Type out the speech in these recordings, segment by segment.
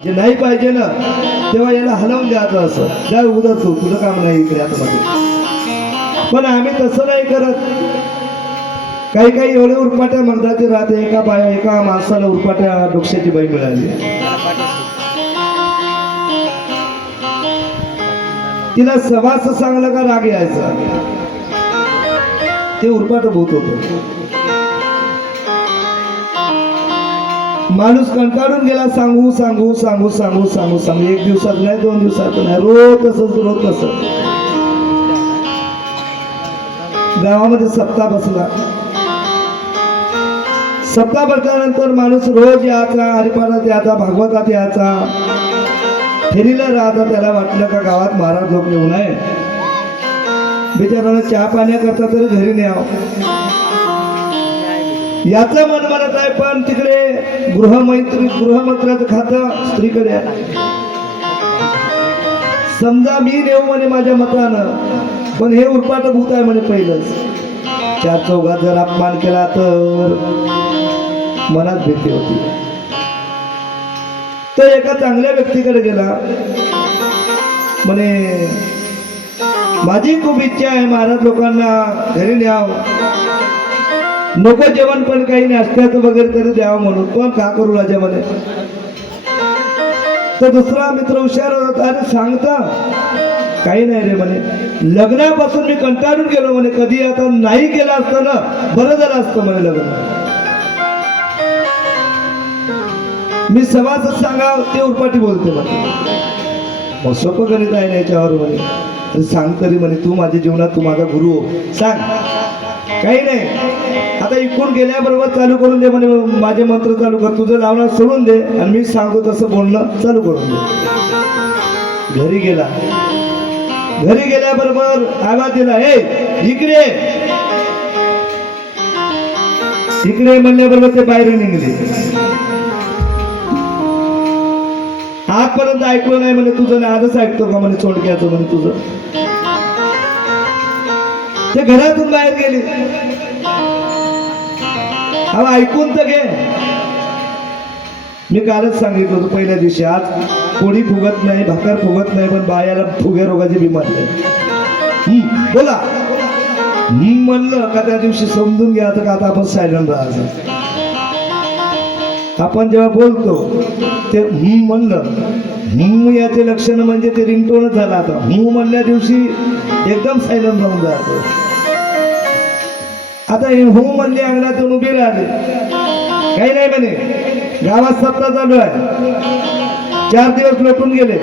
जे नाही पाहिजे ना तेव्हा याला हलवून द्यायचं असं काय उदर तू तुझं काम नाही इकडे आता मध्ये. पण आम्ही तसं नाही करत. काही काही एवढे उरपाट्या म्हणतात राहते एका माणसाला उरपाट्या डोक्याची बाई मिळाली. तिला सवास सांगलं का राग यायचा. ते उरपाट भूत होत. माणूस कंटाळून गेला सांगू सांगू सांगू सांगू सांगू सांगू. एक दिवसात नाही 2 दिवसात नाही रोज तसंच. गावामध्ये सप्ताह बसला. सप्ताह बसल्यानंतर माणूस रोज यायचा, हरिपाठात यायचा, भागवतात यायचा, फेरीला राहता. त्याला वाटलं का गावात महाराज लोक येऊ नये, बिचाराला चहा पाण्या करता तरी घरी न्यावं याचं मन म्हणत आहे. पण तिकडे गृहमंत्र्याचं खातं स्त्रीकडे आहे. समजा मी नेऊ म्हणे माझ्या मतानं, पण हे उरपाट भूत आहे म्हणे. पहिलंच 4 चौघात जर अपमान केला तर मनात भीती होती. तो एका चांगल्या व्यक्तीकडे गेला. म्हणे माझी खूप इच्छा आहे महाराज लोकांना घरी न्याव, नको जेवण पण काही नाश्त्याचं वगैरे तरी द्यावं म्हणून. पण का करू राजा म्हणे. तर दुसरा मित्र हुशार होता. अरे सांगता काही नाही रे म्हणे, लग्नापासून मी कंटाळून गेलो म्हणे. कधी आता नाही केलं असतं ना बरं झालं असतं म्हणे लग्न. मी सवासच सांगाव ते उरपाटी बोलते म्हणे. सोपं गणित आहे ना याच्यावर म्हणे. अरे सांग तरी म्हणे, तू माझ्या जीवनात तू माझा गुरु हो, सांग. काही नाही आता इकडून गेल्याबरोबर चालू करून दे म्हणे. माझे मंत्र चालू कर, तुझं लावणं सोडून दे आणि मी सांगतो तसं बोलणं चालू करून दे. घरी गेला. घरी गेल्याबरोबर आवाज दिला, हे इकडे इकडे म्हणल्याबरोबर ते बाहेर निघले. आजपर्यंत ऐकलं नाही म्हणे. तुझं आजच ऐकतो का म्हणे चोंडक्याचं म्हणे तुझं. ते घरातून बाहेर गेले. हा ऐकून तर घे. मी कालच सांगितलं होतं पहिल्या दिवशी. आज कोणी फुगत नाही, भाकर फुगत नाही, पण बायाला फुगे रोगाची बिमारी आहे. बोला म्हणलं का त्या दिवशी समजून घ्यायचं का आता आपण सायलेंट राहायचं. आपण जेव्हा बोलतो ते म्हणलं याचे लक्षण म्हणजे ते रिंगटोनच झाला. आता म्हणल्या दिवशी एकदम सायलेंट राहून जातो. आता हे म्हणले अंगणातून उभे राहिले. काही नाही म्हणे, गावात सप्ताह चालू आहे. 4 दिवस लोटून गेले.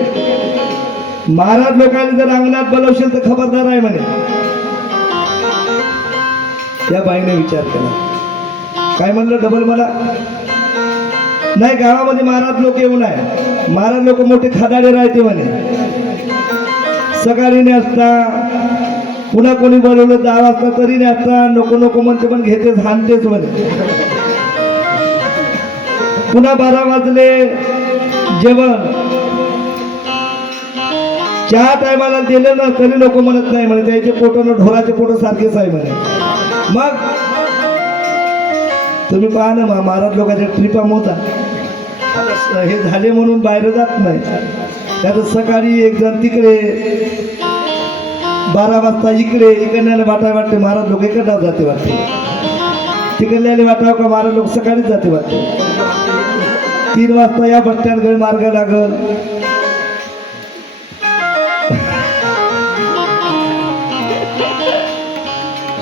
महाराज लोकांनी जर अंगणात बोलवशील तर खबरदार आहे म्हणे. त्या बाईने विचार केला. काय म्हणलं डबल मला नाही, गावामध्ये महाराज लोक येऊ नये. महाराज लोक मोठे खादाडे राहते म्हणे. सकाळी नसता, पुन्हा कोणी बोलवलं 10 वाजता तरी नसता. नको नको म्हणते पण घेतेच हाणतेच म्हणे. पुन्हा 12 वाजले जेवण, चहा टायमाला दिलं ना तरी लोक म्हणत नाही म्हणे. त्याचे फोटो न ढोराचे फोटो सारखेच आहे म्हणे. मग तुम्ही पहा ना महाराज लोकांच्या ट्रिपा मोठा हे झाले म्हणून बाहेर जात नाही. त्यात सकाळी एक जण तिकडे, 12 वाजता इकडे, इकडल्याला वाटते महाराज लोक इकडे जाते वाटते. तिकडल्याने वाटावं का महाराज लोक सकाळीच जाते वाटते. 3 वाजता या बस स्टँड मार्ग लागल.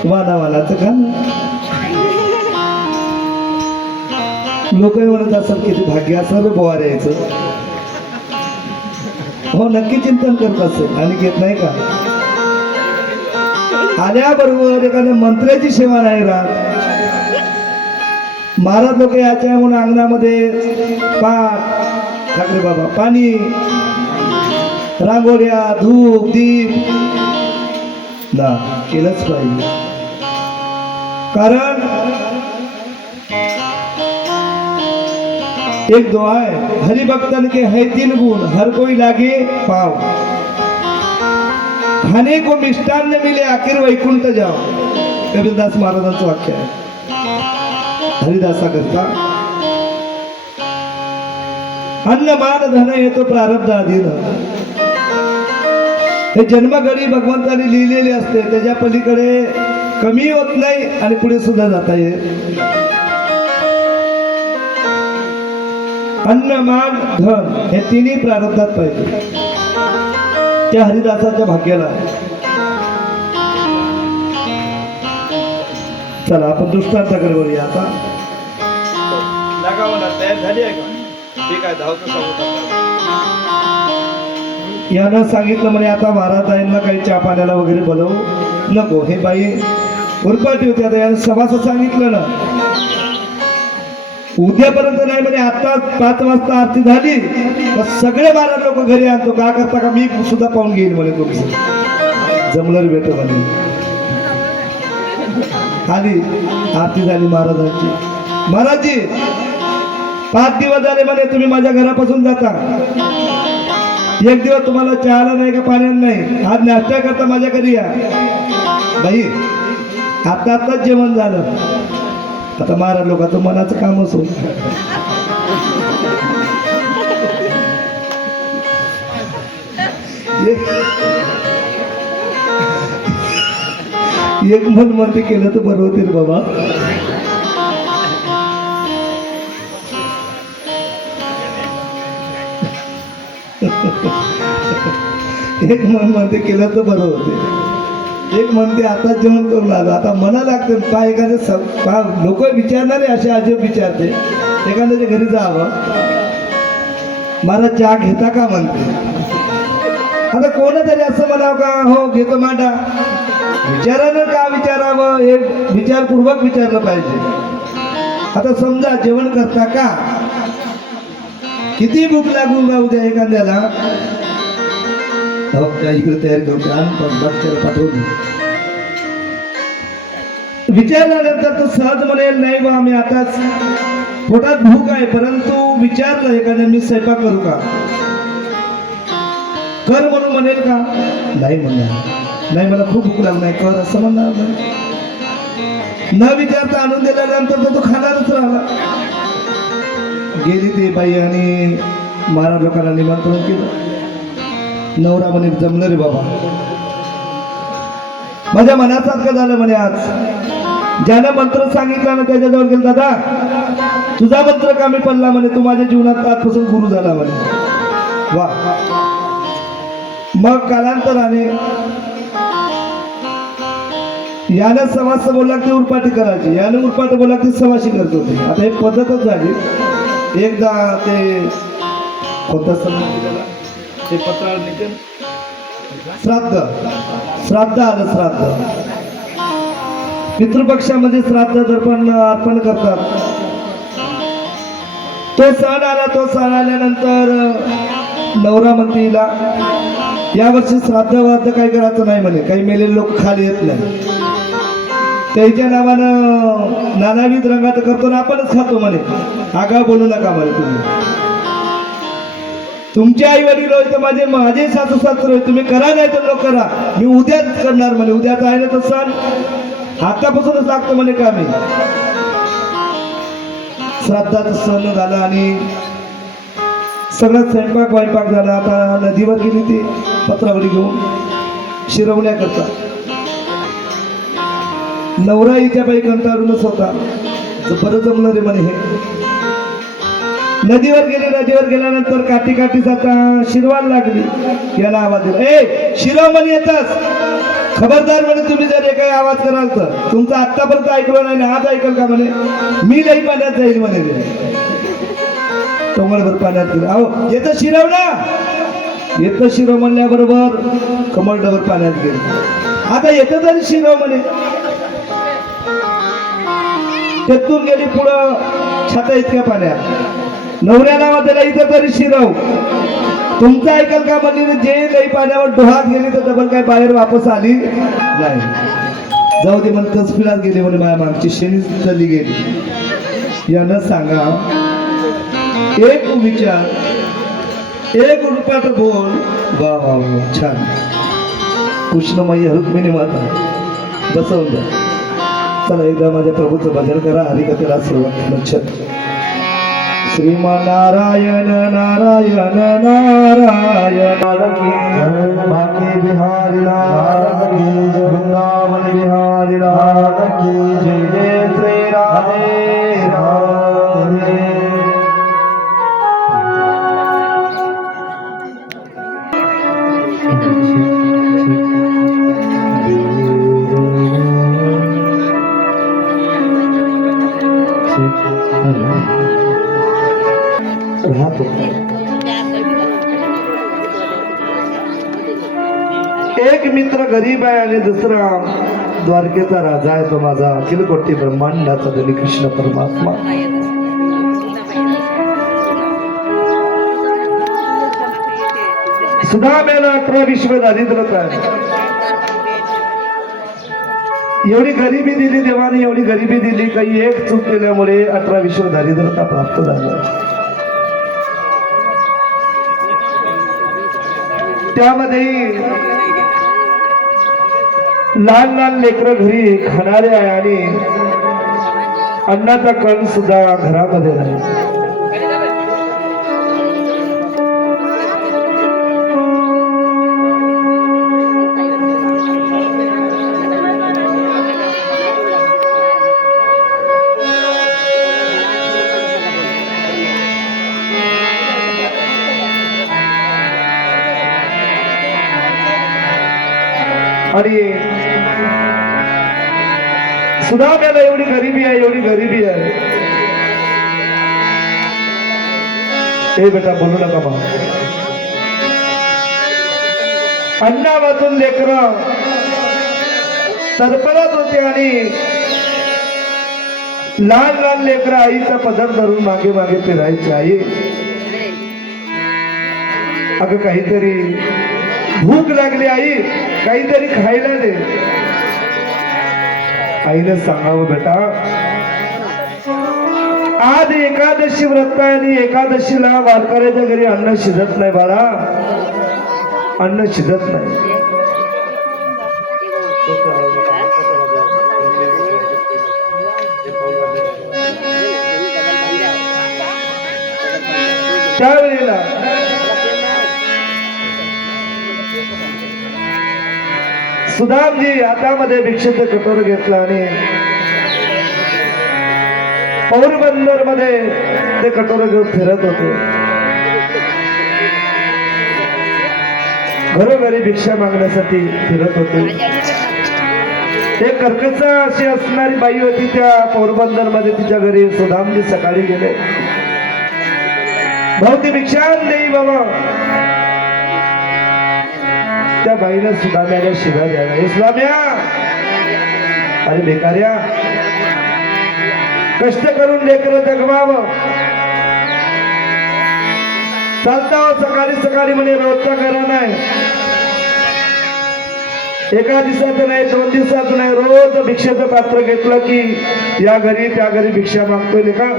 वादावालाचं का लोक म्हणत असतात किती भाग्य असं बोवार यायचं. हो नक्की चिंतन करत असेल आणि घेत नाही का. आल्याबरोबर एखाद्या मंत्र्याची सेवा नाही राहत. महाराज लोक याच्या म्हणून अंगणामध्ये पाठ ठाकरे बाबा, पाणी, रांगोळ्या, धूप, दीप ना केलंच पाहिजे. कारण एक दुआ है, हरिभक्तन के है 3 गुण, हर कोई लागे पाव, खाने को मिष्टान्न मिले आखिर वैकुंठ जाओ. कबीरदास महाराजांचं वाक्य आहे. हरिदासा करता अन्न मान धन येतो प्रारब्ध अधीन. हे जन्मघडी भगवंताने लिहिलेले असते, त्याच्या पलीकडे कमी होत नाही आणि पुढे सुद्धा जाता येईल. अन्न मान धन हे तिन्ही प्रारब्धात पाहिजे. त्या हरिदासाच्या भाग्याला. चला आपण दृष्टांताकडे वळूया आता. तयार झाली आहे का? ठीक आहे, धावतो सांगू. यानं सांगितलं म्हणे आता महाराजांना काही चहा पाण्याला वगैरे बोलवू नको. हे बाई उरपाटी होती. आता यानं सभासद सांगितलं ना उद्यापर्यंत नाही म्हणे. आता 5 वाजता आरती झाली तर सगळे 12 लोक घरी आणतो. का करता का मी सुद्धा पाहून घेईल म्हणे. तुमचं जमलर भेट म्हणे. आली आरती झाली महाराजांची. महाराजजी 5 दिवस झाले म्हणे तुम्ही माझ्या घरापासून जाता. एक दिवस तुम्हाला चहाला नाही का पाण्यात नाही. आज नाश्ता करता माझ्या घरी या. बाई आताच जेवण झालं. आता महाराज लोकांचं मनाचं काम असो. एक मन मध्ये केलं तर बरं होते बाबा. एक मन मध्ये केलं तर बरं होते. एक म्हणते आता जेवण करून आलो. आता मना लागते काय एखाद्या लोक विचारणारे असे अजब विचारते. एखाद्याच्या घरी जावं मला चहा घेता का म्हणते. आता कोणतरी असं म्हणावं का हो घेतो मांडा. विचारानं का विचारावं हे विचारपूर्वक विचारलं पाहिजे. आता समजा जेवण करता का किती भूक लागून राहू द्या एखाद्याला. हो त्या इकडे तयार करून पाठवून विचारल्यानंतर तो सहज म्हणेल नाही बा आम्ही आताच पोटात भूक आहे. परंतु विचारलं एखाद्या मी स्वयंपाक करू का कर म्हणून म्हणेल का नाही म्हणणार. नाही मला खूप भूक लागणार कर असं म्हणणार नाही. न विचारता आणून दिल्यानंतर तो खाणारच राहिला. गेली ते बाई आणि महाराज लोकांना निमंत्रण केलं. नवरा म्हणे जमलं रे बाबा. माझ्या मनासारखं झालं म्हणे. आज ज्यानं मंत्र सांगितला ना त्याच्याजवळ गेलं दादा तुझा मंत्र कामी पडला म्हणे. तू माझ्या जीवनात आजपासून गुरु झाला म्हणे. वा. मग कालांतराने यानं सवास बोलला की उरपाटी करायची. यानं उरपाटी बोलला की सवाशी करत होती. आता हे पद्धतच झाली. एकदा ते कोणता सण ते पत्राळ निघेल श्राद्ध आलं. श्राद्ध पितृपक्षामध्ये श्राद्ध दर्पण अर्पण करतात. तो सण आल्यानंतर नवरा मंत्रीला यावर्षी श्राद्ध वाद्ध काही करायचं नाही म्हणे. काही मेलेले लोक खाली येत नाही. त्याच्या नावानं नानाविध रंगात करतो ना आपणच खातो म्हणे. आगाव बोलू नका म्हणे. तुमचे आई वडील होय तर माझे सासू सासरे तुम्ही करा नाही तर लोक करा. मी उद्याच करणार म्हणे. उद्याच आहे ना तर सण आतापासूनच लागतो म्हणे का मी. श्राद्धाचा सण झाला आणि सगळं स्वयंपाक वायपाक झाला. आता नदीवर गेली ती पत्रावळी घेऊन शिरवण्या करता. नवरा हिच्या बाई कंटाळूनच होता. बरं जमलं रे म्हणे. हे नदीवर गेल्यानंतर काठी जाता शिरवायला लागली. याला आवाज दिला ए शिरव म्हणे येतच खबरदार म्हणे. तुम्ही जर काही आवाज कराल तर तुमचं आतापर्यंत ऐकलं नाही आज ऐकल का म्हणे. मी लई पाण्यात जाईल म्हणे. टोंगळभर पाण्यात गेलं. अहो येतं शिरव ना. येतं शिरव म्हणल्याबरोबर कमरडवर पाण्यात गेलं. आता येतं तरी शिरव म्हणे. तेथून गेली पुढं छाता इतक्या पाण्यात. नवऱ्याला वाटलं इथं तरी शिरव. तुमचं ऐकल का म्हणली जे लई पाण्यावर डोहात गेली तर डबल काय बाहेर वापस आली नाही. जाऊ दे म्हणे तसफिरात गेली म्हणे. माझ्या मागची शेणी चालली गेली. यानं सांगा एक विचार एक रुपाट बोल. वा वा वा छान. कृष्णमयी रुक्मिणी माता बसवून द्या. चला एकदा माझ्या प्रभूचं भजन करा. हरिकथेला सुरुवात. श्रीमनारायण नारायण नारायण बाकी बिहारी वृंदावन बिहारी जय जय श्री राधे राधे। एक मित्र गरीब आहे आणि दुसरा द्वारकेचा राजा आहे, तो माझा अखिल कोटी ब्रह्मांडाचा धनी कृष्ण परमात्मा. सुदामेला 18 विश्व दारिद्र्यता आहे. एवढी गरिबी दिली देवाने, एवढी गरिबी दिली, काही एक चूक केल्यामुळे 18 विश्व दारिद्र्यता प्राप्त झालं. त्यामध्ये लहान लहान लेकरं घरी खाणारे आहे आणि अन्नाचा कण सुद्धा घरामध्ये नाही. आणि सुदाम्याला एवढी गरिबी आहे, एवढी गरिबी आहे. हे बेटा बोलू नका मग. अन्ना वाचून लेकरं तरफडत होते आणि लहान लहान लेकरं आईचा पदर धरून मागे मागे फिरायचे. आई अगं काहीतरी भूक लागली, आई काहीतरी खायला दे. आईने सांगावं बेटा आज एकादशी व्रत आहे आणि एकादशीला वारकऱ्याच्या घरी अन्न शिजत नाही बाळा, अन्न शिजत नाही. त्यावेळेला सुदामजी हातामध्ये भिक्षेचं कटोर घेतलं आणि पोरबंदर मध्ये ते कटोर घेऊन फिरत होते. घरोघरी भिक्षा मागण्यासाठी फिरत होते. एक कर्कश अशी असणारी बाई होती त्या पोरबंदर मध्ये, तिच्या घरी सुदामजी सकाळी गेले. भाऊ ती भिक्षा देई बाबा. त्या बाईला सुदाम्याला शिव्या द्याव्या. हे सुदाम्या, अरे बेकार्या, कष्ट करून लेकरं जगवावं. चालता सकाळी सकाळी म्हणे रोजचा करा नाही, एका दिवसाचं नाही, 2 दिवसाचं नाही, रोज भिक्षेचं पात्र घेतलं की या घरी त्या घरी भिक्षा मागतोय लेका.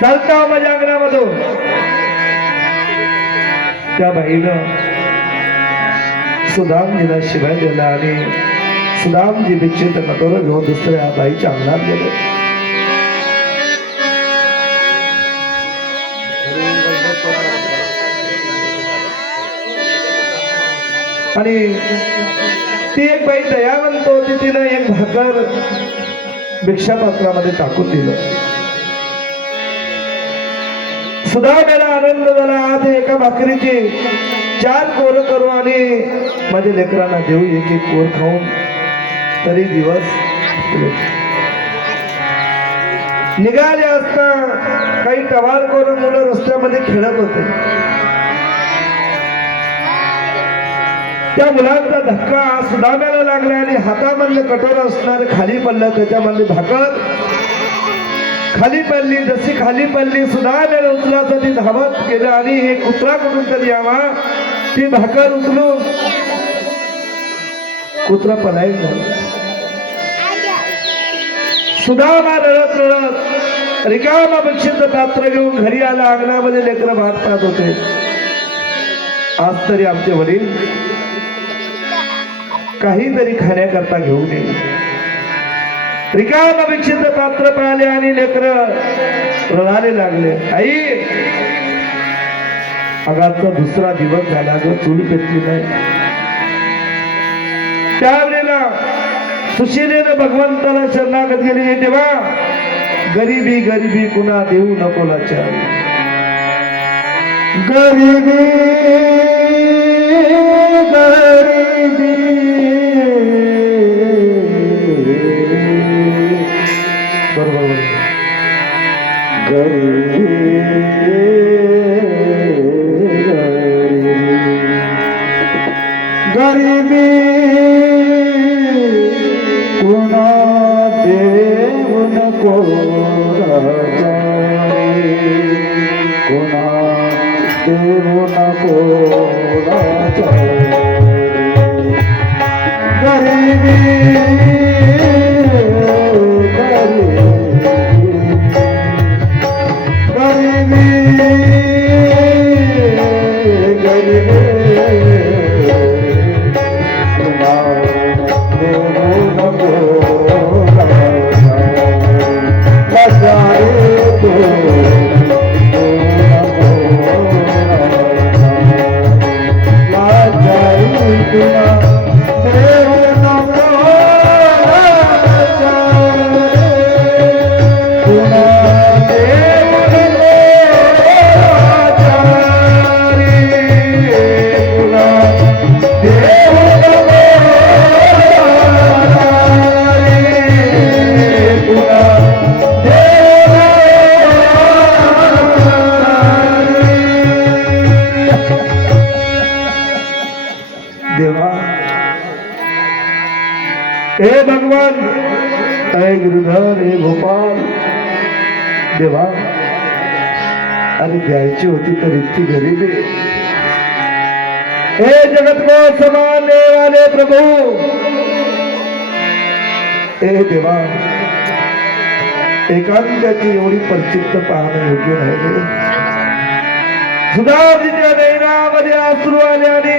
चालता माझ्या अंगणामधून. त्या बाईनं सुदामजीला शिवाय दिला आणि सुदामजी भिक्षेचं कटोर घेऊन दुसऱ्या बाईच्या अंगणात गेले. आणि ती एक बाई दयावंत होती. तिनं एक भाकर भिक्षापात्रामध्ये टाकून दिलं. सुदाम्याला आनंद झाला. आज एका भाकरीची 4 कोर करू आणि माझ्या लेकरांना देऊ, एक एक कोर खाऊन. तरी दिवस निघाले असता काही टवाळ करून मुलं रस्त्यामध्ये खेळत होते. त्या मुलांचा धक्का सुदाम्याला लागला आणि हातामधलं कटोर असणार खाली पडलं. त्याच्यामधली भाकर खाली पडली. जशी खाली पडली सुदाम्याला उचलासाठी धावत केलं आणि हे कुत्रा कुठून तरी यावा ती भाकर उचलून कुत्रा पलायन झाला. सुदामा रडत रडत रिकामा भिक्षेचं पात्र घेऊन घरी आला. अंगणामध्ये लेकरं भात खात होते. आज तरी आमचे वडील काहीतरी खाण्याकरता घेऊन येईल. रिकामा भिक्षेचं पात्र पाहिले आणि लेकरं रडायला लागले. आई, अगाचा दुसरा दिवस झाला ग, चूल पेटली नाही. त्यावेळेला सुशीलेनं भगवंताला शरणागत गेली. हे देवा, गरिबी गरिबी कुणा देऊ नको लाचार. गरिबी गरिबी बरोबर गरिबी गरिबी कुणा देऊ नको लाचारी. कुणा देऊ नको लाचारी. गरिबी गरिबी गरिबी हे भगवान, हे गिरधर, हे गोपाल देवा, अरे द्यायची होती तर इतकी गरिबी. हे जगत को संभालने वाले प्रभु, हे देवा, एकांताची एवढी परिचित पाहणं योग्य नाही. सुधाजीच्या नैनामध्ये अश्रू आले आणि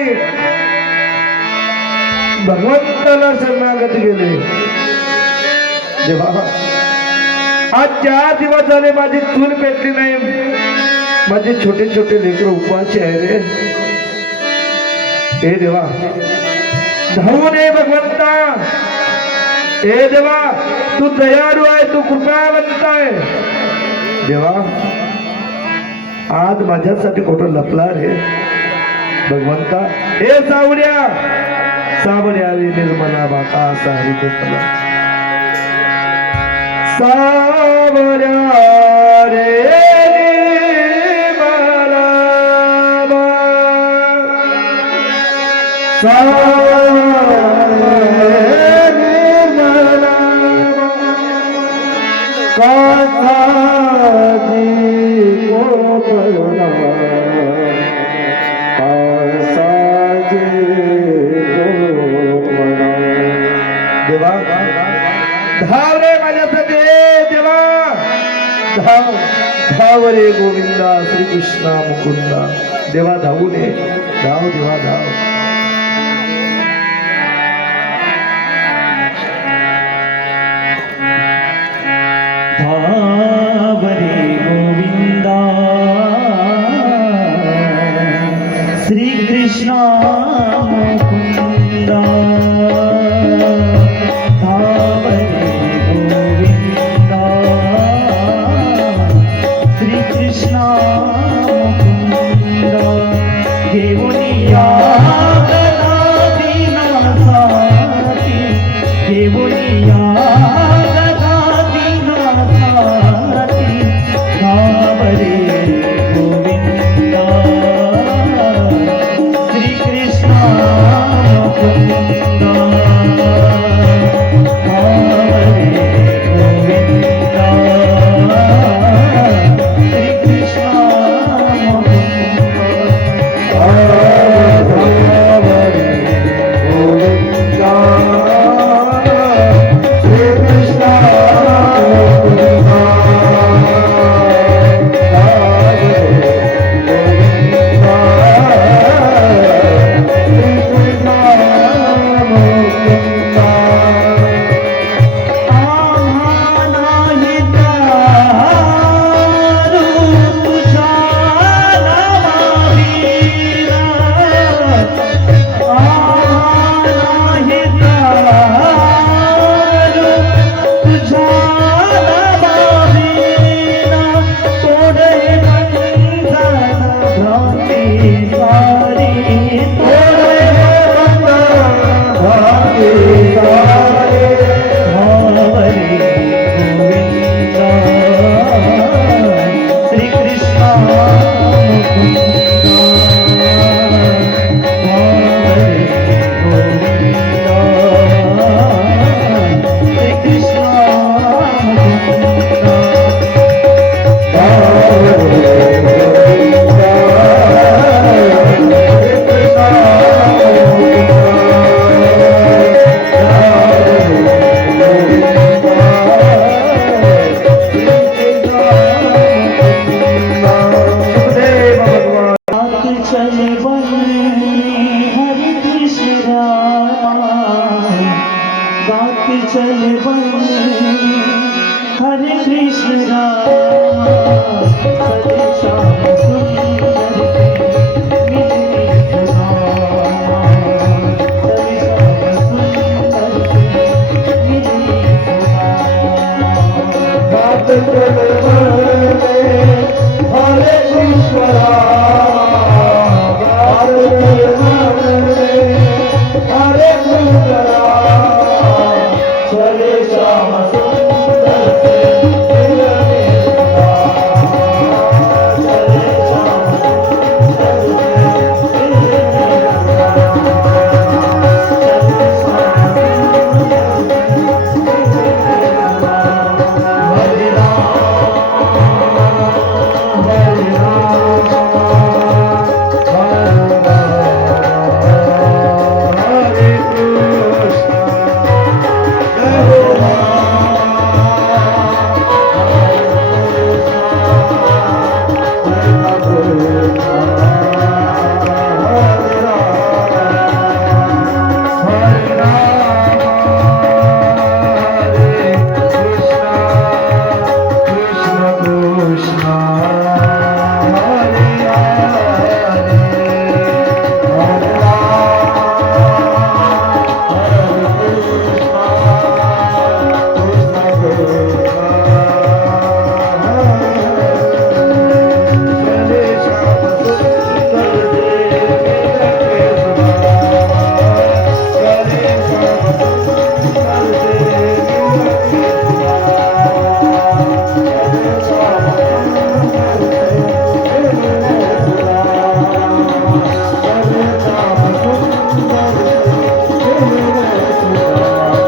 भगवंताला शरणागत गेले. देवा, आज 4 दिवस झाले माझी चूल पेटली नाही. माझे छोटे छोटे लेकर उपाशी आहे रे. हे देवा, धावून ये भगवंता. हे देवा, तू दयाळू आहे, तू कृपावंत आहे. देवा, आज माझ्यासाठी कुठं लपला रे भगवंता. हे सावड्या सावड्यावी निर्मला बाका सारी तुला. सावड्या रे निर्मला बा, निर्मला काजी को परुणा धाव रे माझ्यासाठी. देवा, धाव धाव रे गोविंदा श्री कृष्णा मुकुंदा. देवा धावू नये, धाव देवा धाव. धाव रे गोविंदा श्री कृष्णा मुकुंदा. चले बने हरे कृष्ण रामा गात चले बने हरे कृष्ण रामा चले श्याम सुंदर मिलने सुदामा चले श्याम सुंदर मिलने सुदामा गात चले बने हरे कृष्ण राम गात चले बने हरे कृष्ण राम चले श्याम सुंदर मिलने सुदामा चले श्याम हरे राम हरे राम हरे कृष्ण हरे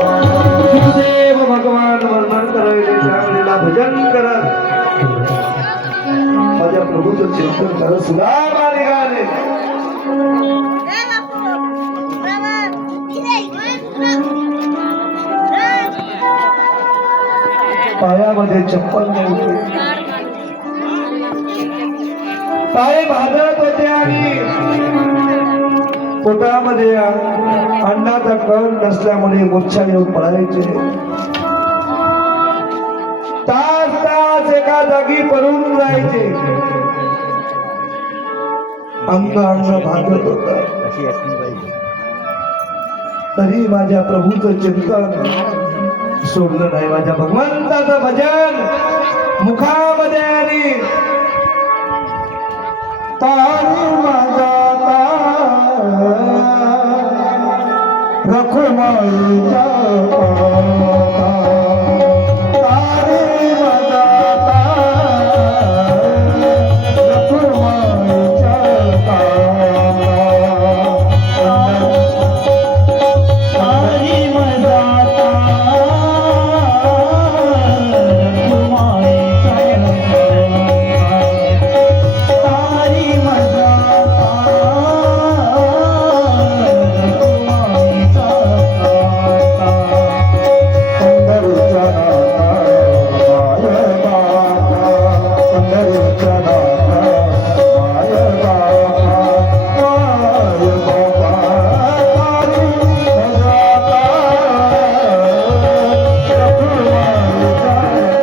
सुखदेव भगवान वर्णन करायचे त्यावेळेला भजन करत माझ्या प्रभूचं चिंतन करत सुधामा निघाले पायामध्ये चप्पल नव्हते पाय भाजत होते आणि पोटामध्ये अन्नाचा कण नसल्यामुळे मूर्छा येऊन पडायचे तास तास एका जागी पडून जायचे अन्न भागत होत तरी माझ्या प्रभूचं चिंतन सोडलं नाही माझ्या भगवंताचं भजन मुखामध्ये आणि तारी माझा रखुमाईचा तारी माझा रखुमाईचा तारी मजाता रखुमाईचा तारी मजाता रखुमाईचा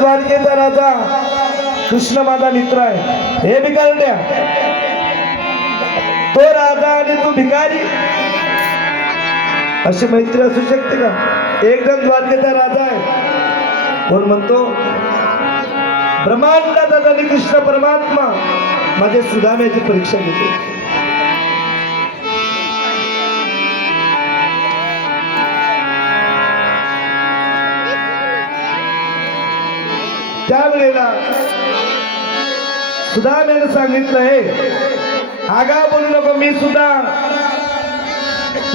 द्वारकेचा राजा कृष्ण माझा मित्र आहे हे भिकारड्या तो राजा आणि तू भिकारी अशी मैत्री असू शकते का एक जण द्वारकेचा राजा आहे कोण म्हणतो ब्रह्मांडाचा आणि कृष्ण परमात्मा माझ्या सुदाम्याची परीक्षा घेतो त्यावेळेला सुदाम्याने सांगितलं हे आगा बोलू नको, मी सुद्धा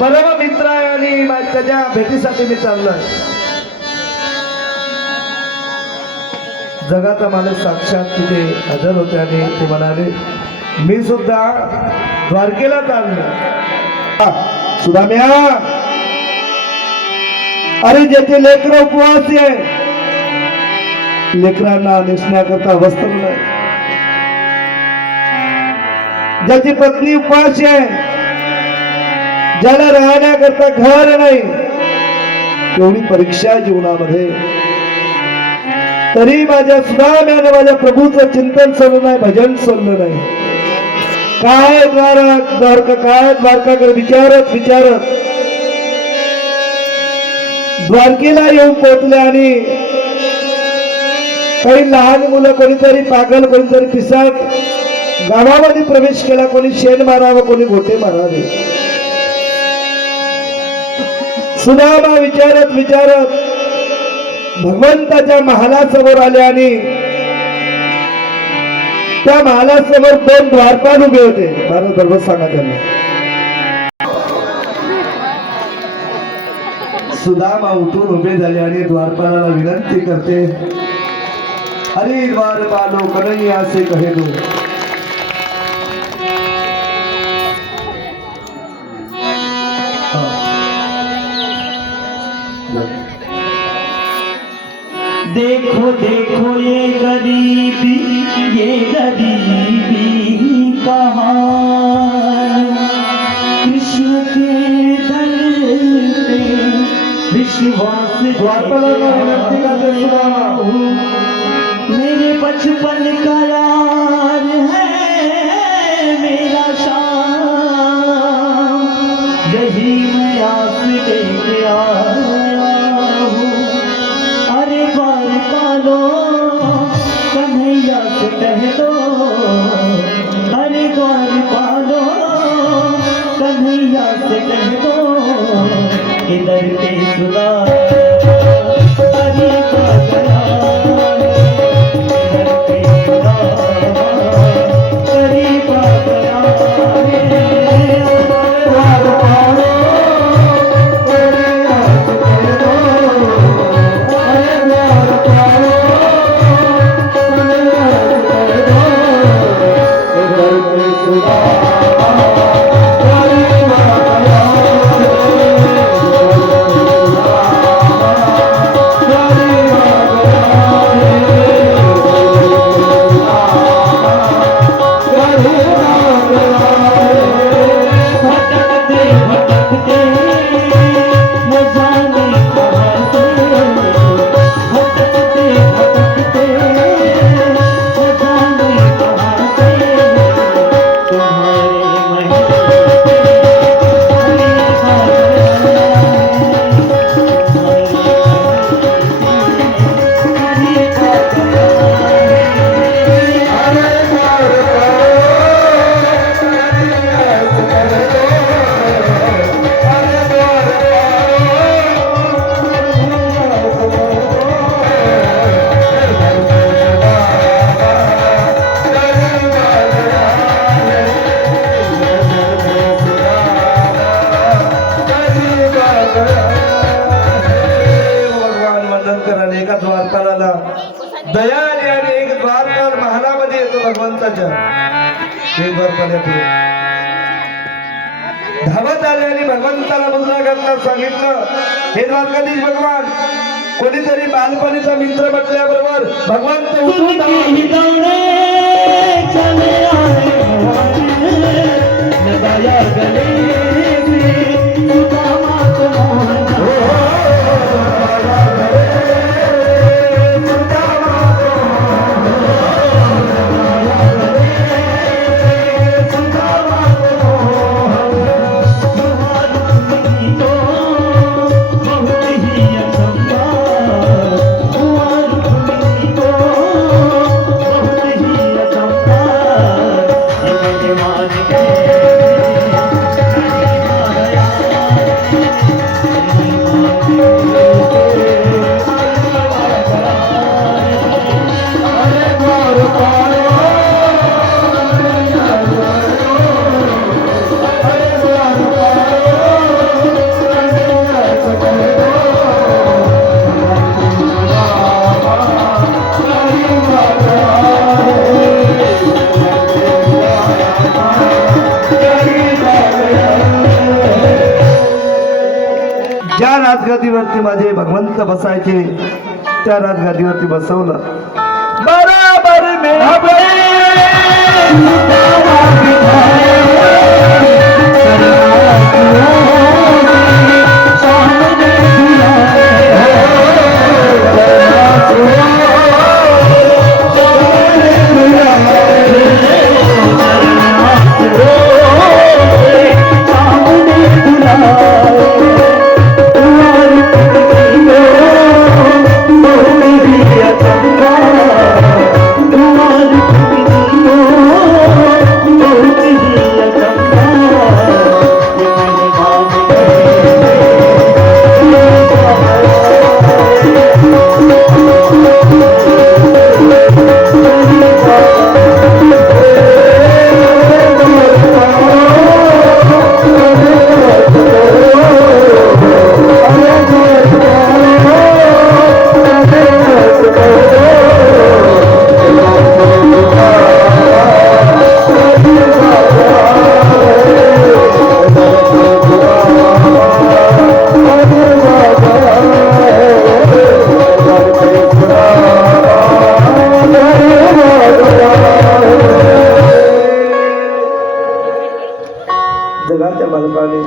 परम मित्र आहे आणि त्याच्या भेटीसाठी मी चाललोय. जगाचा मालक साक्षात तिथे हजर होते आणि ते म्हणाले मी सुद्धा द्वारकेला चाललो. सुदाम्या, अरे ज्याचे लेकर उपवासी आहे, लेकरांना नेसण्याकरता वस्त्र नाही, ज्याची पत्नी उपवासी आहे, ज्याला राहण्याकरता घर नाही, एवढी परीक्षा जीवनामध्ये, तरी माझ्या सुदाम्याने माझ्या प्रभूचं चिंतन सोडलं नाही, भजन सोडलं नाही. काय द्वारकाकडे विचारत विचारत द्वारकेला येऊन पोहोचले आणि काही लहान मुलं, कोणीतरी पागल, कोणीतरी पिसाट गावामध्ये प्रवेश केला. कोणी शेण मारावं, कोणी गोटे मारावे. सुदामा विचारत विचारत भगवंताच्या महालासमोर आले आणि त्या महालासमोर 2 द्वारपाल उभे होते. मला बरोबर सांगा त्यांना. सुदामा उठून उभे झाले आणि द्वारपालाला विनंती करते, अरे द्वारपालो कन्हैया से कहे दो, देखो देखो ये गरीबी कहाँ कृष्ण के दर पे विश्वास द्वारपालाला विनंती करते सुदामा, मेरे बचपन का यार है मेरा शाम, यही मैं आस लेके आया हूँ. अरे द्वारपालो कन्हैया से कह दो, अरे द्वारपालो कन्हैया से कह दो, इधर के सुधा दया आली आणि एक द्वारपाल महालामध्ये येतो भगवंताच्या. हे द्वारपाल धावत आले आणि भगवंताला मुद्रा करता सांगितलं, हे द्वारकाधीश भगवान, कोणीतरी बालपणीचा मित्र म्हटल्याबरोबर भगवंत उठून राजगादीवरती माझे भगवंत बसायचे, त्या राजगादीवरती बसवलं. बराबर मिळावे जगाच्या मालकाने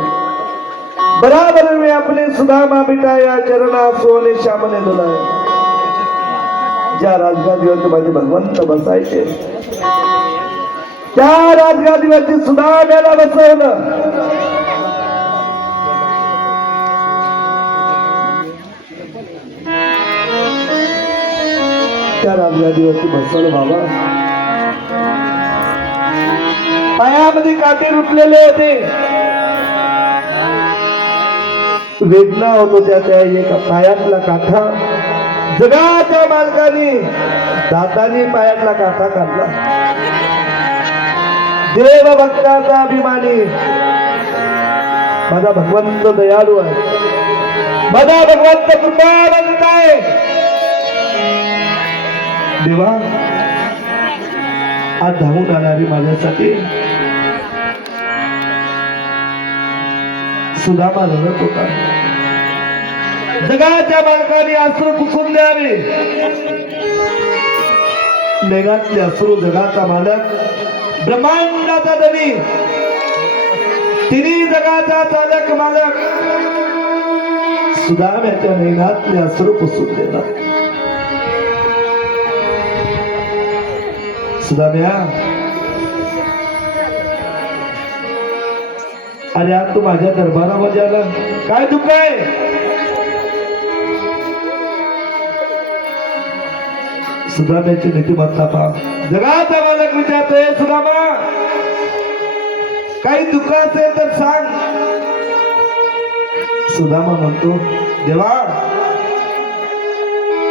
बराबर मी अपने सुदामा बिटाया चरणा सोने श्यामने दुलाया. ज्या राजगादीवरती माझे भगवंत बसायचे, त्या राजगादीवरती सुदाम्याला बसवलं. त्या राजगादीवरती बसवलं. बाबा पायामध्ये काटे रुटलेले होते, वेदना होत होत्या. त्या एका पायातला काठा जगाच्या मालकाने दाताने पायातला काठा काढला. देव भक्ताचा अभिमानी माझा भगवंत दयाळू आहे, माझा भगवंत कृपावंत आहे. देवा आज धावून आणारी माझ्यासाठी सुदामा रडत होता. जगाच्या मालकाने अश्रू पुसून द्यावे. नैनातले अश्रू जगाचा मालक, ब्रह्मांडाचा धनी, तिन्ही जगाचा चालक मालक सुदाम्याच्या नैनातले अश्रू पुसून देणार. सुदाम्या, अरे आज तू माझ्या दरबारामध्ये आला, काय दुःख आहे? सुदाम्याची नीतिमत्ता पहा. जगाचा मालक विचारतोय, सुदामा काही दुःख असेल तर सांग. सुदामा म्हणतो, देवा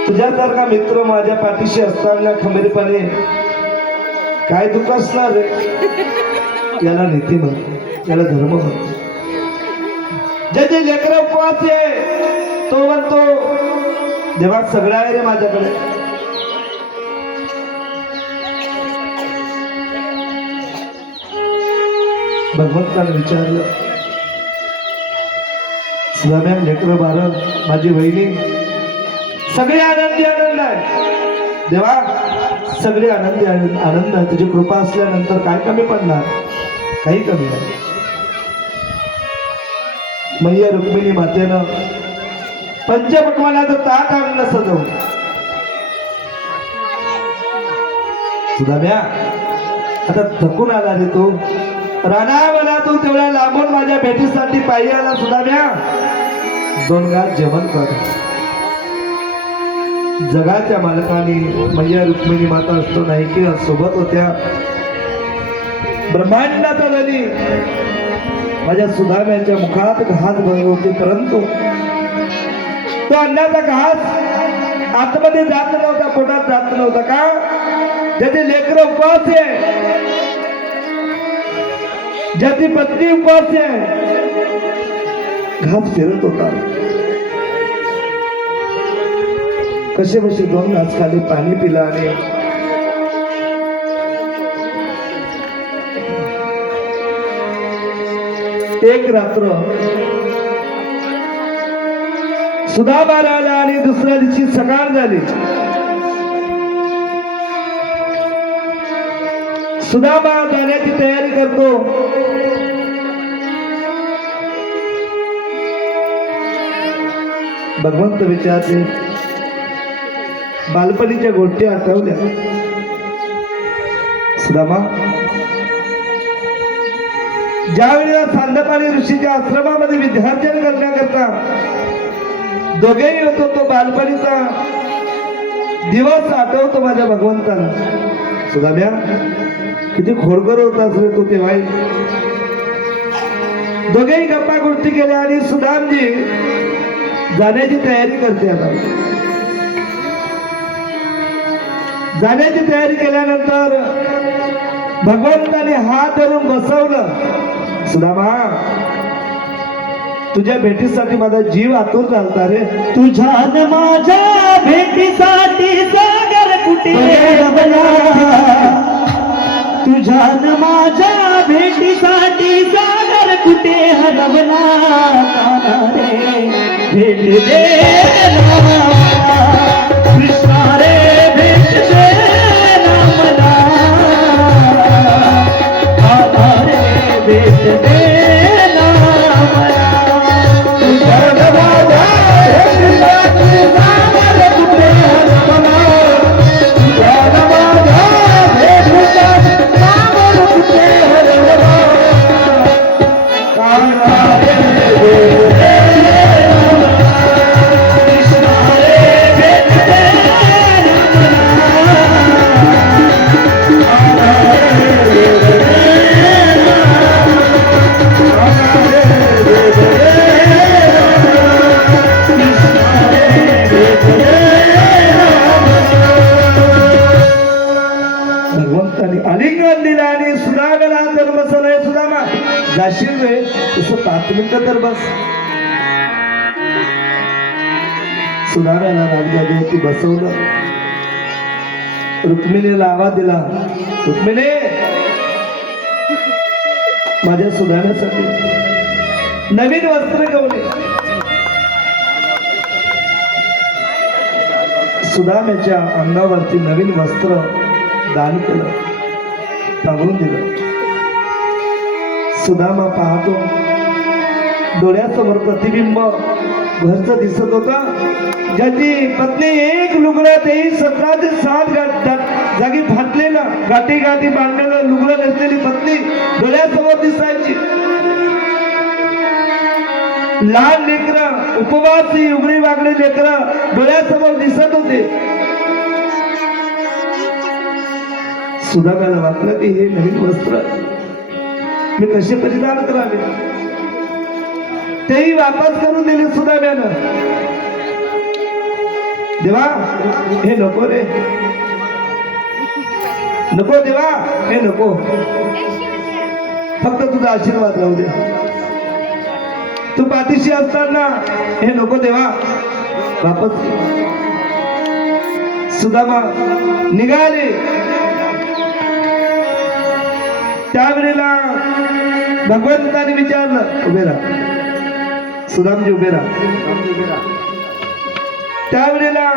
तुझ्यासारखा मित्र माझ्या पाठीशी असताना खंबीरपणे काय दुःख असणार आहे? याला नीती म्हणतो, याला धर्म म्हणतो. ज्याचे लेकर उपवास आहे तो म्हणतो, देवा सगळं आहे रे माझ्याकडे. भगवंताने विचारलं, सुदाम्या लेकर बाळ माझी बहिणी सगळे आनंदी आनंद आहे. देवा सगळे आनंदी आनंद आहे. तुझी कृपा असल्यानंतर काय कमी पडणार? काही कमी नाही. मैया रुक्मिणी मातेनं पंचपक्वानाचं ताट आणलं सजवून. सुदाम्या आता थकून आला रे तू, राणा तू तेवढ्या लांबून माझ्या भेटीसाठी पायी आला. सुदाम्या 2 घास जेवण कर. जगाच्या मालकाने मैया रुक्मिणी माता असतो नाही की सोबत होत्या. ब्रह्मांडाचा धनी माझ्या सुदाम्याच्या मुखात घास भरत होते, परंतु तो अन्नाचा घास आतमध्ये जात नव्हता, पोटात जात नव्हता. का? ज्याचे लेकर उपवास आहे, ज्याची पत्नी उपवास आहे, घास फिरत होता. कसे बसे 2 घास खाली, पाणी पिला आणि एक रात्र सुदामा आला आणि दुसऱ्या दिवशी सकाळ झाली. सुदामा जाण्याची तयारी करतो. भगवंत विचारले, बालपणीच्या गोष्टी आठवल्या. सुदामा, ज्या वेळेला सांदपाणी ऋषीच्या आश्रमामध्ये विद्यार्जन करण्याकरता दोघेही होतो, तो बालपणीचा दिवस आठवतो माझ्या भगवंताला. सुदाम्या, किती खोडकर होता असेल तो तेव्हाही. दोघेही गप्पा गोष्टी केल्या आणि सुदामजी जाण्याची तयारी करते. आता जाण्याची तयारी केल्यानंतर भगवंताने हात धरून बसवलं. सुदामा, तुझ्या भेटीसाठी माझा जीव आतुर झालता रे. तुझ्या न माझ्या भेटीसाठी सागर कुठे रमला, तुझ्या न माझ्या भेटीसाठी सागर कुठे हरवला. रे भेट दे ना कृष्णा रे, भेट दे ना मला. रे भेट दे ना मला. तुझ्या न माझ्या भेटीसाठी सागर कुठे हरवला, तुझ्या न माझ्या भेटीसाठी सागर कुठे हरवला. भगवंताने आलिंगन दिलं आणि सुदामाला तर बसवलंय. सुदामा, जाशील रे, तसं 5 मिनिटं तर बस. सुदामाला राजगादीवरती बसवलं. रुक्मिणीला आवाज दिला, रुक्मिणी, माझ्या सुधारण्यासाठी नवीन वस्त्र गवले. सुदाम्याच्या अंगावरती नवीन वस्त्र दान केलं, पांघरून दिलं. सुदामा पाहतो, डोळ्यासमोर प्रतिबिंब घरचं दिसत होतं. ज्याची पत्नी एक लुगडं, तेही 17 ते 7 जागी फाटलेलं, गाठी गाठी बांधलेलं लुगडं नसलेली पत्नी डोळ्यासमोर दिसायची. लहान लेकरं, उपवासी उघडी वागडी लेकरं डोळ्यासमोर दिसत होते. सुदाम्याला वाटलं की हे नवीन वस्त्र मी कसे परिधान करावे, तेही वापस करून दिले सुदाम्यानं. देवा, हे नको रे, नको देवा, हे नको, फक्त तुझा आशीर्वाद राहू दे. तू पाठीशी असताना हे नको देवा, वापस. सुदामा निघाले. त्यावेळेला भगवंताने विचारलं, उभे राहा सुदामजी, उभे राहा. त्यावेळेला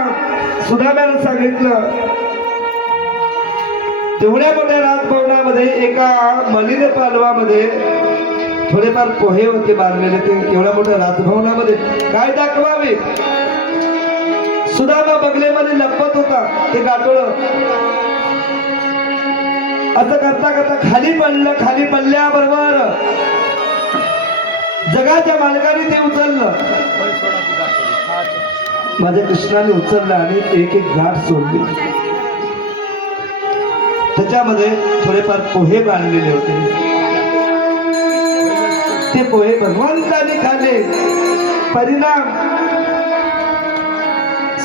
सुदाम्यानं सांगितलं, तेवढ्या मोठ्या राजभवनामध्ये एका मलिन पालवामध्ये थोडेफार पोहे होते बांधलेले. ते एवढ्या मोठ्या राजभवनामध्ये काय दाखवावे. सुदामा बंगलेमध्ये लपत होता. ते गाठोडं असं करता करता खाली पडलं. खाली पडल्याबरोबर जगाच्या मालकाने ते उचललं. माझ्या कृष्णाने उचललं आणि एक एक गाठ सोडली. त्याच्यामध्ये थोडेफार पोहे बांधलेले होते. ते पोहे भगवंताने खाल्ले. परिणाम,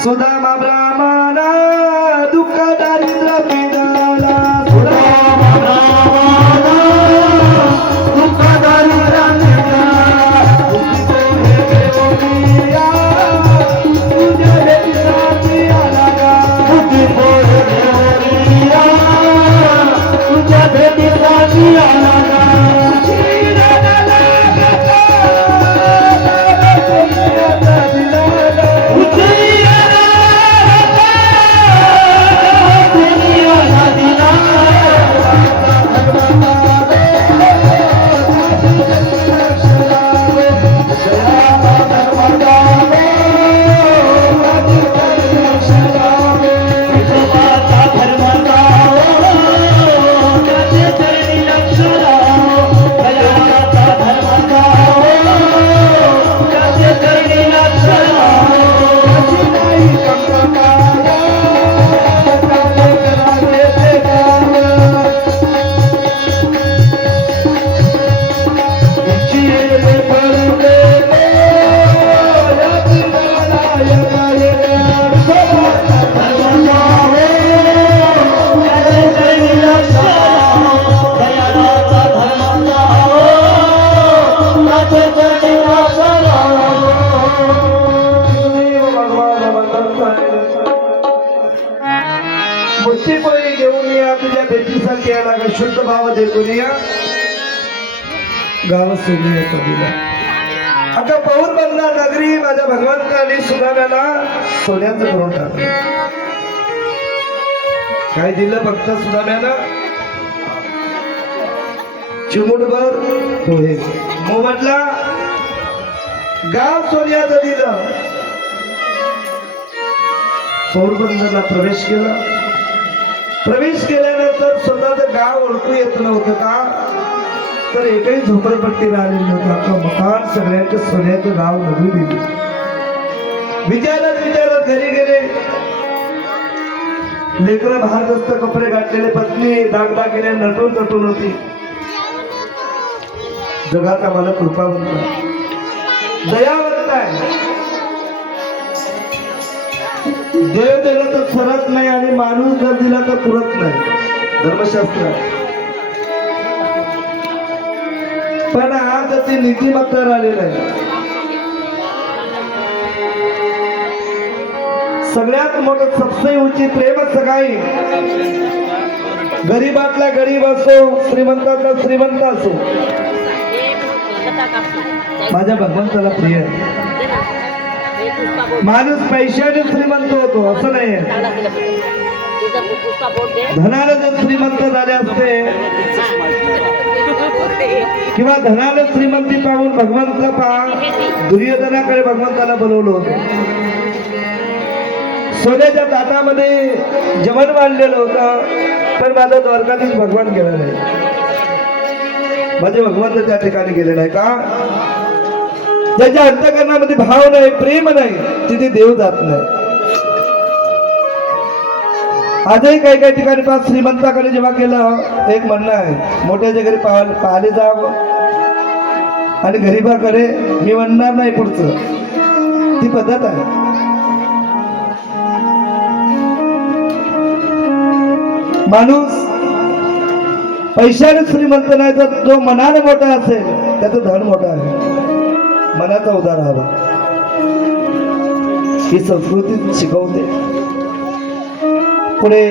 सुदामा ब्राह्मणा दुःख दारिद्र्य पीडला. सुदामा ब्राह्मणा दुःख दारिद्र्य पीडला. तुझ्या भेटीसाठी आला गा, तुझ्या भेटीसाठी आला गा. दिला शुद्ध भाव देखुनिया गाव सोनियाचा दिला. आता पौर बंधना नगरी माझ्या भगवंतांनी सुदाम्याला सोन्याचं करून टाकलं. काय दिलं फक्त सुदाम्यानं? चिमुटभर पोहे. मोबदला गाव सोन्याचं दिलं. पौरबंदरला प्रवेश केला. प्रवेश केल्यानंतर स्वतःचं गाव ओळखू येत नव्हतं का? तर एकही झोपडपट्टी राहिली नव्हतं. आता मकान सगळ्यांचं सोन्याचं गाव नवी दिली. विचारत घरी गेले. लेकरं भारदस्त कपडे घातलेले, पत्नी दागदागिने नटून तटून होती. जगाचा मला कृपावंत आहे, दयावंत आहे. देव दिला तर सरत नाही आणि माणूस जर दिला तर पुरत नाही, धर्मशास्त्र आहे. पण आज ते नीतिमत्ता आलेलं आहे. सगळ्यात मोठं सबसे ऊंची प्रेम सगाई. गरीबातला गरीब असो, श्रीमंतातला श्रीमंत असो, माझ्या भगवंताला प्रिय आहे. माणूस पैशाने श्रीमंत होतो असं नाही. धनाला जर श्रीमंत झाले असते किंवा धनाला श्रीमंती पाहून भगवंत दुर्योधनाकडे भगवंताला बोलवलं होतं. सोन्याच्या ताटामध्ये जेवण वाढलेलं होतं, पण माझा द्वारकाधीश भगवान गेला नाही. माझे भगवंत त्या ठिकाणी गेले नाही का? ज्याच्या अंतःकरणामध्ये भाव नाही, प्रेम नाही, तिथे देव जात नाही. आजही काही काही ठिकाणी पाच श्रीमंताकडे जेव्हा गेलं, एक म्हणणं आहे, मोठ्याच्या घरी पाहिले जावं आणि गरीबाकडे मी म्हणणार नाही पुढचं. ती पद्धत आहे. माणूस पैशाने श्रीमंत नाही, तर जो मनाने मोठा असेल त्याचं धन मोठा आहे. मनाचा उदार हवा, ही संस्कृती शिकवते. पुढे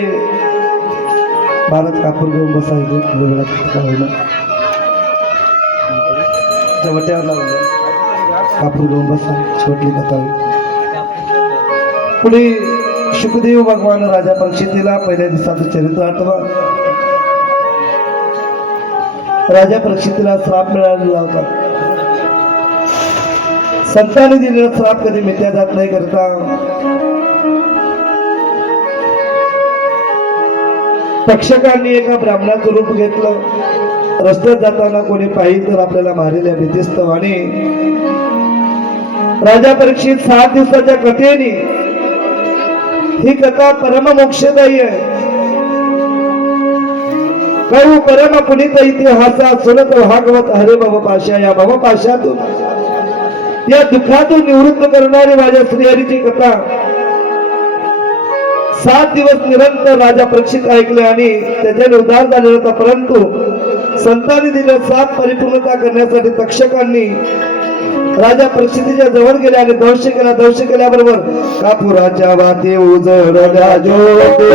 भारत कापूर घेऊन बसायचं वेगवेगळ्या चवट्यावर लागलं, कापूर घेऊन बसा, छोटी कथा. पुढे शुकदेव भगवान राजा परीक्षितीला पहिल्या दिवसाचं चरित्र आठवा. राजा परीक्षितीला श्राप मिळालेला होता. संतांनी दिलेला श्राप कधी मिथ्या जात नाही करता तक्षकांनी एका ब्राह्मणाचं रूप घेतलं. रस्त्यात जाताना कोणी पाहिलं तर आपल्याला मारेल या भीतीस्तव. आणि राजा परीक्षित 7 दिवसाच्या कथेने, ही कथा परममोक्षदायी आहे. कहू परम पुनीत इतिहासा सुनत भागवत हरे भवपाशा. या भवपाशातून, या दुःखातून निवृत्त करणारी माझ्या श्रीहरीची कथा 7 दिवस निरंतर राजा परीक्षित ऐकले आणि त्याच्याने उद्धार झाले होता. परंतु संतांनी दिलेला श्राप परिपूर्णता करण्यासाठी तक्षकांनी राजा परीक्षितीच्या जवळ गेले आणि दंश केला. दंश केल्याबरोबर कापुराच्या वाती उजळल्या ज्योती,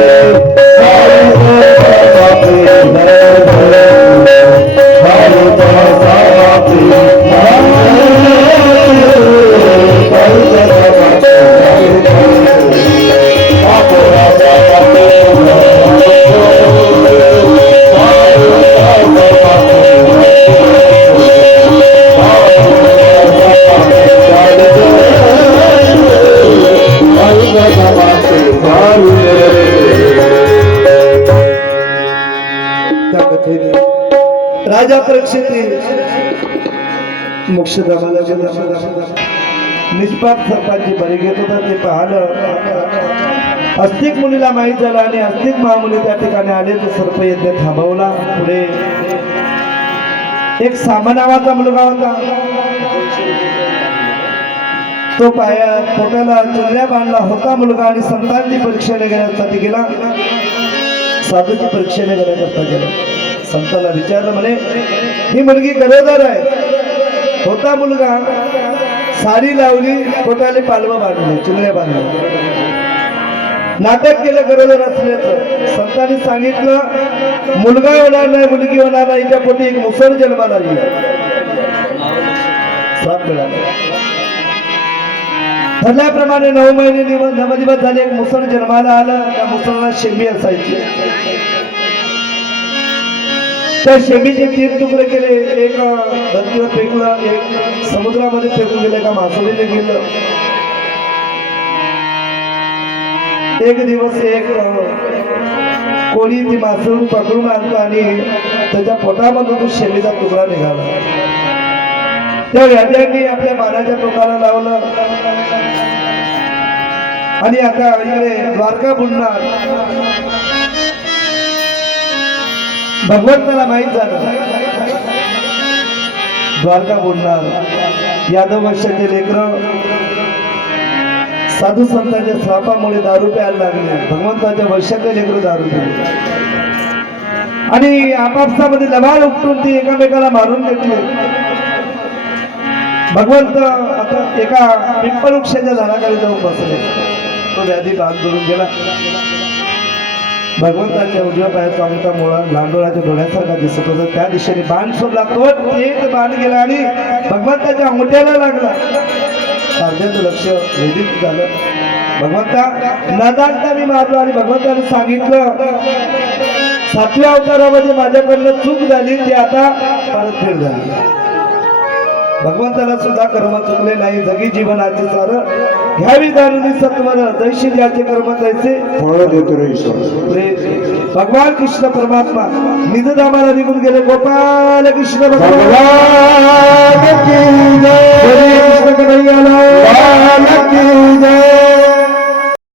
राजा परीक्षित मोक्षधामाला निष्पाप सर्पांची बळी घेत होता. ते पाहिलं. अस्तिक मुनीला माहीत झालं आणि अस्तिक महामुनी त्या ठिकाणी आले. तो सर्पयज्ञ थांबवला. पुढे एक सामा नावाचा मुलगा होता. तो पोटाला चुनऱ्या बांधला होता मुलगा आणि संतांची परीक्षेने घेण्यासाठी गेला. साधूची परीक्षेने घेण्याकरता गेला. संतांना विचारलं, म्हणे ही मुलगी गरोदर आहे. होता मुलगा, साडी लावली, पोटाला पालवं बांधले, चुनऱ्या बांधल्या. नाटक केलं गरज असल्याचं संतांनी सांगितलं मुलगा होणार नाही मुलगी होणार नाही त्या पोटी एक मुसळ जन्माला येईल साप मिळाला ठरल्याप्रमाणे 9 महिने नवदिवस झाले एक मुसळ जन्माला आलं त्या मुसळाला शेमी असायची त्या शेमीचे 3 तुकडे केले एक धरतीवर फेकलं एक समुद्रामध्ये फेकून गेलं का मासोळीने गेलं एक दिवस एक कोणी ती मासळी पकडून आणलं आणि त्याच्या पोटामधून तो शेमीचा तुकडा निघाला त्या व्याध्यांनी आपल्या बाणाच्या टोकाला लावलं आणि आता इकडे द्वारका बुडणार भगवंताला माहीत झालं द्वारका बुडणार यादव वंशाचे लेकरं साधू संतांच्या श्रापामुळे दारू प्यायला लागले भगवंताच्या वंशाचे लेकरं दारू पिले आणि आपापसामध्ये लबाड उपटून ती एकामेकाला मारून घेतले भगवंत आता एका पिंपळ वृक्षाच्या झाडाखाली जाऊन बसले तो व्याधी बांध धरून गेला भगवंताच्या उजव्या पायाचा अंगठा मुळा लांडोळाच्या डोळ्यासारखा दिसत होता त्या दिशेने बाण सोडला तो एक बाण गेला आणि भगवंताच्या अंगठ्याला लागला अर्ध्याचं लक्ष वेधित झालं भगवंता नदांता मी मारलो आणि भगवंताने सांगितलं 7व्या अवतारामध्ये माझ्याकडनं चूक झाली ती आता परतफेड झाली भगवंताला सुद्धा कर्म चुकले नाही जगी जीवनाचे सार घ्यावी जाणून सत्वर दैशी ज्याचे कर्म त्याचे फळ देतो रे ईश्वर भगवान कृष्ण परमात्मा निजधामाला निघून गेले गोपाल कृष्ण भगवान भगवान की